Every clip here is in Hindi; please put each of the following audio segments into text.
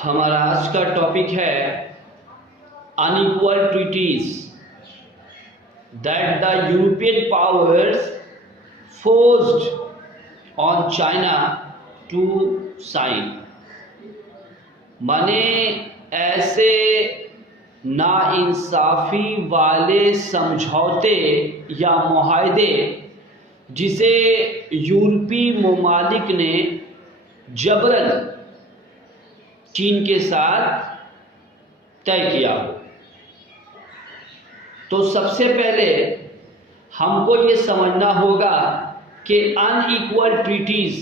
हमारा आज का टॉपिक है unequal treaties that the European powers forced on China to sign. माने ऐसे नाइंसाफ़ी वाले समझौते या मुआहदे जिसे यूरोपीय ममालिक ने जबरन चीन के साथ तय किया हो। तो सबसे पहले हमको ये समझना होगा कि अनइक्वल ट्रीटीज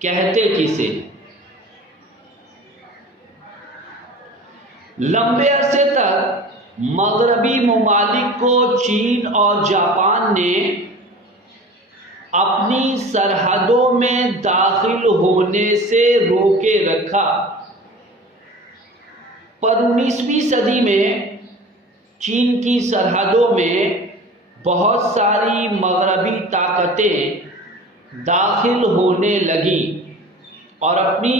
कहते किसे। लंबे अरसे तक मगरबी ममालिक को चीन और जापान ने अपनी सरहदों में दाखिल होने से रोके रखा, पर 19वीं सदी में चीन की सरहदों में बहुत सारी मगरबी ताकतें दाखिल होने लगी और अपनी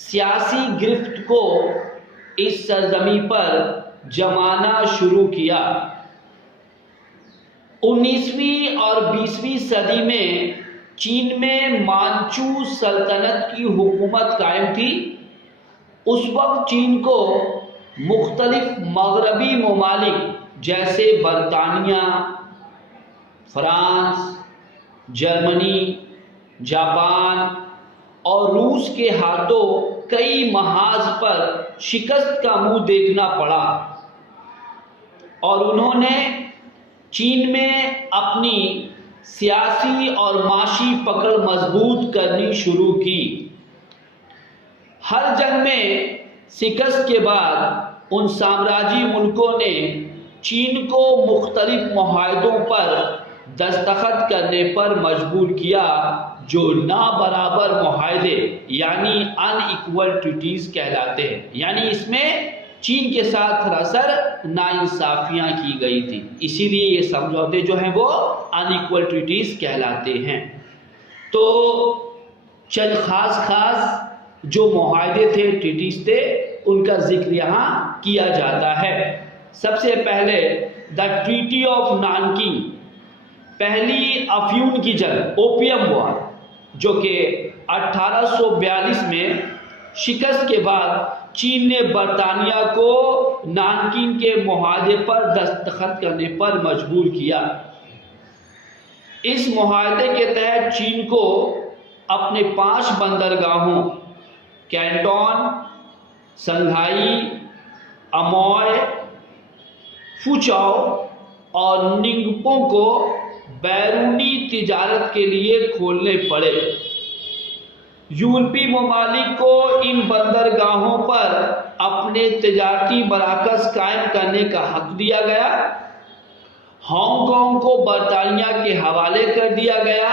सियासी गिरफ्त को इस सरजमी पर जमाना शुरू किया। 19वीं और 20वीं सदी में चीन में मांचू सल्तनत की हुकूमत कायम थी। उस वक्त चीन को मुख्तलिफ मगरबी ममालिक जैसे बरतानिया, फ्रांस, जर्मनी, जापान और रूस के हाथों कई महाज पर शिकस्त का मुंह देखना पड़ा और उन्होंने चीन में अपनी सियासी और माशी पकड़ मजबूत करनी शुरू की। हर जंग में शिकस्त के बाद उन साम्राज्यी मुल्कों ने चीन को मुख्तलिफ मुआहदों पर दस्तखत करने पर मजबूर किया जो ना बराबर मुआहदे यानी अनइक्वल ट्रीटीज कहलाते हैं। यानी इसमें चीन के साथ सरासर नाइंसाफियां की गई थी, इसीलिए ये समझौते जो हैं वो अनइक्वल ट्रीटीज कहलाते हैं। तो चंद खास जो मुआहदे थे, ट्रीटीज थे, उनका जिक्र यहाँ किया जाता है। सबसे पहले द ट्रीटी ऑफ नानकिंग, पहली अफ्यून की जंग, ओपियम वॉर, जो कि 1842 में शिकस्त के बाद चीन ने बरतानिया को नानकिंग के मुआहदे पर दस्तखत करने पर मजबूर किया। इस मुआहदे के तहत चीन को अपने 5 बंदरगाहों कैंटोन, संघाई, अमोय, फुचाओ और निंगपो को बैरूनी तिजारत के लिए खोलने पड़े। यूरोपीय ममालिक को इन बंदरगाहों पर अपने तिजारती मराकज़ कायम करने का हक दिया गया। हांगकांग को बरतानिया के हवाले कर दिया गया।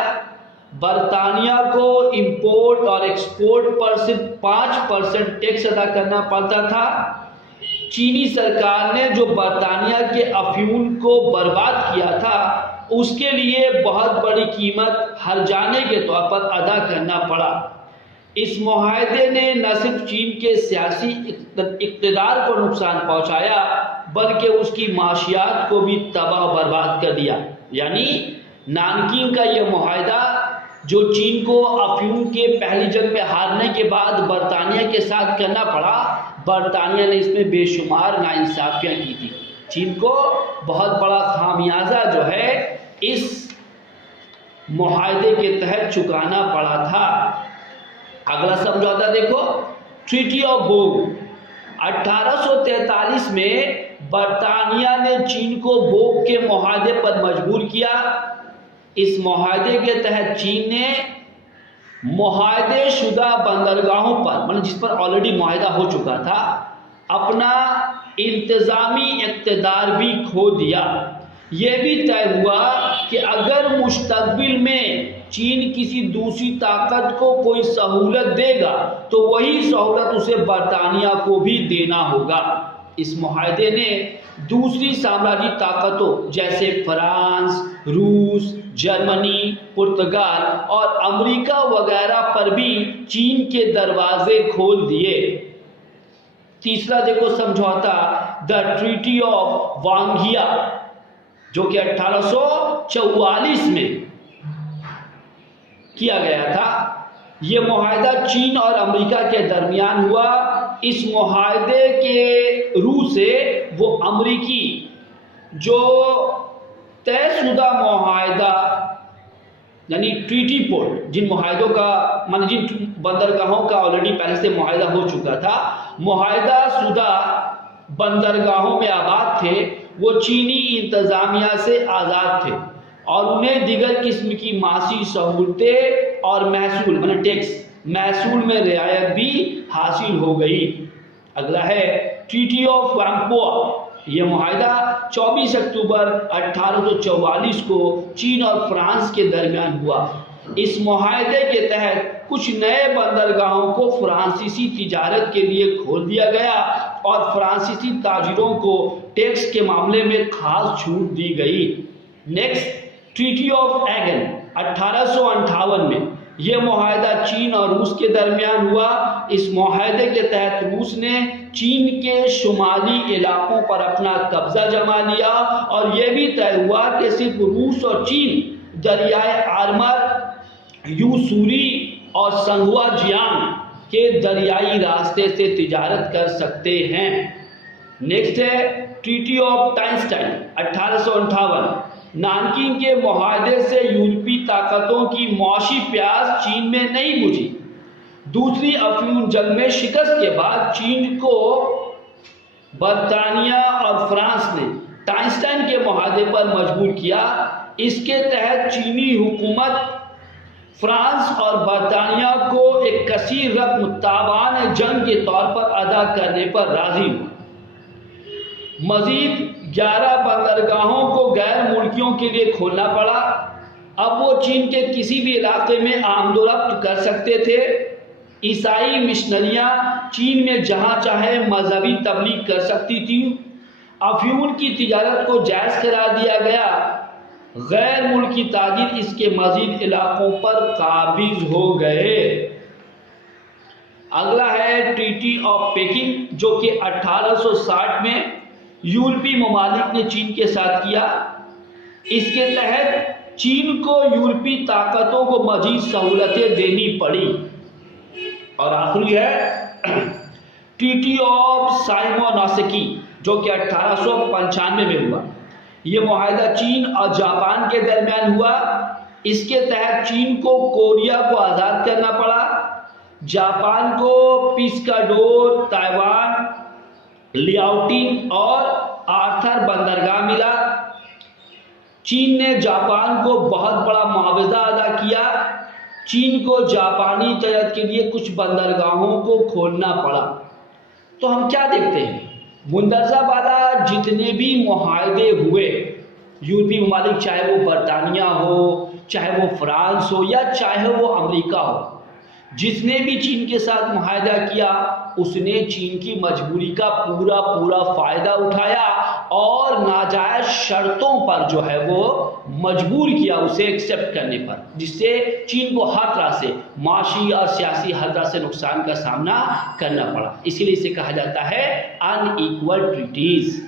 बरतानिया को इंपोर्ट और एक्सपोर्ट पर सिर्फ 5% टैक्स अदा करना पड़ता था। चीनी सरकार ने जो बरतानिया के अफ्यून को बर्बाद किया था उसके लिए बहुत बड़ी कीमत हर्जाने के तौर पर अदा करना पड़ा। इस मुआहदे ने न सिर्फ चीन के सियासी इक़्तिदार को नुकसान पहुंचाया बल्कि उसकी माशियात को भी तबाह बर्बाद कर दिया। यानी नानकिंग का यह मुआहदा जो चीन को अफ्यून के पहली जंग में हारने के बाद बरतानिया के साथ करना पड़ा, बरतानिया ने इसमें बेशुमार नाइंसाफियां की थी। चीन को बहुत बड़ा खामियाजा जो है इस मुआहदे के तहत चुकाना पड़ा था। अगला समझौता देखो, ट्रीटी ऑफ बोग। 1843 में बरतानिया ने चीन को बोग के मुआहदे पर मजबूर किया। इस मुआहदे के तहत चीन ने मुआहदे शुदा बंदरगाहों पर, मतलब जिस पर ऑलरेडी मुआहदा हो चुका था, अपना इंतजामी इक़्तिदार भी खो दिया। यह भी तय हुआ कि अगर मुस्तक़बिल में चीन किसी दूसरी ताकत को कोई सहूलत देगा तो वही सहूलत उसे बरतानिया को भी देना होगा। इस मुआहदे ने दूसरी साम्राज्यी ताकतों जैसे फ्रांस, रूस, जर्मनी, पुर्तगाल और अमेरिका वगैरह पर भी चीन के दरवाजे खोल दिए। तीसरा देखो समझौता द ट्रीटी ऑफ वांगिया, जो कि 1844 में किया गया था। यह मुआहदा चीन और अमेरिका के दरमियान हुआ। इस मुआहदे के रूह से वो अमेरिकी जो तयशुदा मुआहदा यानी ट्रीटी पोर्ट, जिन मुआहदों का मान जिन बंदरगाहों का ऑलरेडी पहले से मुआहदा हो चुका था, मुआहदा शुदा बंदरगाहों में आबाद थे, वो चीनी इंतजामिया से आज़ाद थे और उन्हें दिगर किस्म की माशी सहूलतें और महसूल मतलब टैक्स महसूल में रियायत भी हासिल हो गई। अगला है ट्रीटी ऑफ वाम्पोआ। यह मुआहदा 24 अक्टूबर 1844 को चीन और फ्रांस के दरमियान हुआ। इस मुआहदे के तहत कुछ नए बंदरगाहों को फ्रांसीसी तिजारत के लिए खोल दिया गया और फ्रांसीसी ताजिरों को टैक्स के मामले में खास छूट दी गई। नेक्स्ट ट्रीटी ऑफ एगन 1858 में यह मुआहदा चीन और रूस के दरमियान हुआ। इस मुआहदे के तहत रूस ने चीन के शुमाली इलाकों पर अपना कब्जा जमा लिया और यह भी तय हुआ कि सिर्फ रूस और चीन दरियाए आर्मर, यूसूरी और संगुआ जियांग के दरियाई रास्ते से तिजारत कर सकते हैं। नेक्स्ट है ट्रीटी ऑफ टाइंस्टाइन 1858। नानकिंग के मुआहदे से यूरोपी ताकतों की मौशी प्यास चीन में नहीं बुझी। दूसरी अफीम जंग में शिकस्त के बाद चीन को बर्तानिया और फ्रांस ने टाइंस्टाइन के मुआहदे पर मजबूर किया। इसके तहत चीनी हुकूमत फ्रांस और बर्तानिया को एक कसीर रकम तावान जंग के तौर पर अदा करने पर राजी हुआ। मजीद 11 बंदरगाहों को गैर मुल्कियों के लिए खोलना पड़ा। अब वो चीन के किसी भी इलाके में आमदोरफ्त कर सकते थे। ईसाई मिशनरियां चीन में जहां चाहे मजहबी तबलीग कर सकती थी। अफ्यून की तिजारत को जायज़ करार दिया गया। गैर मुल्की ताजिर इसके मजीद इलाकों पर काबिज हो गए। अगला है ट्रीटी ऑफ पेकिंग, जो कि 1860 में यूरोपी ममालिक ने चीन के साथ किया। इसके तहत चीन को यूरोपी ताकतों को मजीद सहूलतें देनी पड़ी। और आखिरी है ट्रीटी ऑफ साइमोनोसेकी, जो कि 1895 में हुआ। यह मुआहदा चीन और जापान के दरमियान हुआ। इसके तहत चीन को कोरिया को आज़ाद करना पड़ा, जापान को पिस्काडोर, ताइवान, लियाओटिंग और आर्थर बंदरगाह मिला। चीन ने जापान को बहुत बड़ा मुआवजा अदा किया। चीन को जापानी तजरत के लिए कुछ बंदरगाहों को खोलना पड़ा। तो हम क्या देखते हैं, मुंदरजा वाला जितने भी मुआहदे हुए यूरोपीय ममालिक, चाहे वो बरतानिया हो, चाहे वो फ्रांस हो या चाहे वो अमेरिका हो, जिसने भी चीन के साथ मुआहदा किया उसने चीन की मजबूरी का पूरा फ़ायदा उठाया और नाजायज़ शर्तों पर जो है वो मजबूर किया उसे एक्सेप्ट करने पर, जिससे चीन को हर तरह से माशी और सियासी हर तरह से नुकसान का सामना करना पड़ा। इसीलिए इसे कहा जाता है अनइक्वल ट्रीटीज़।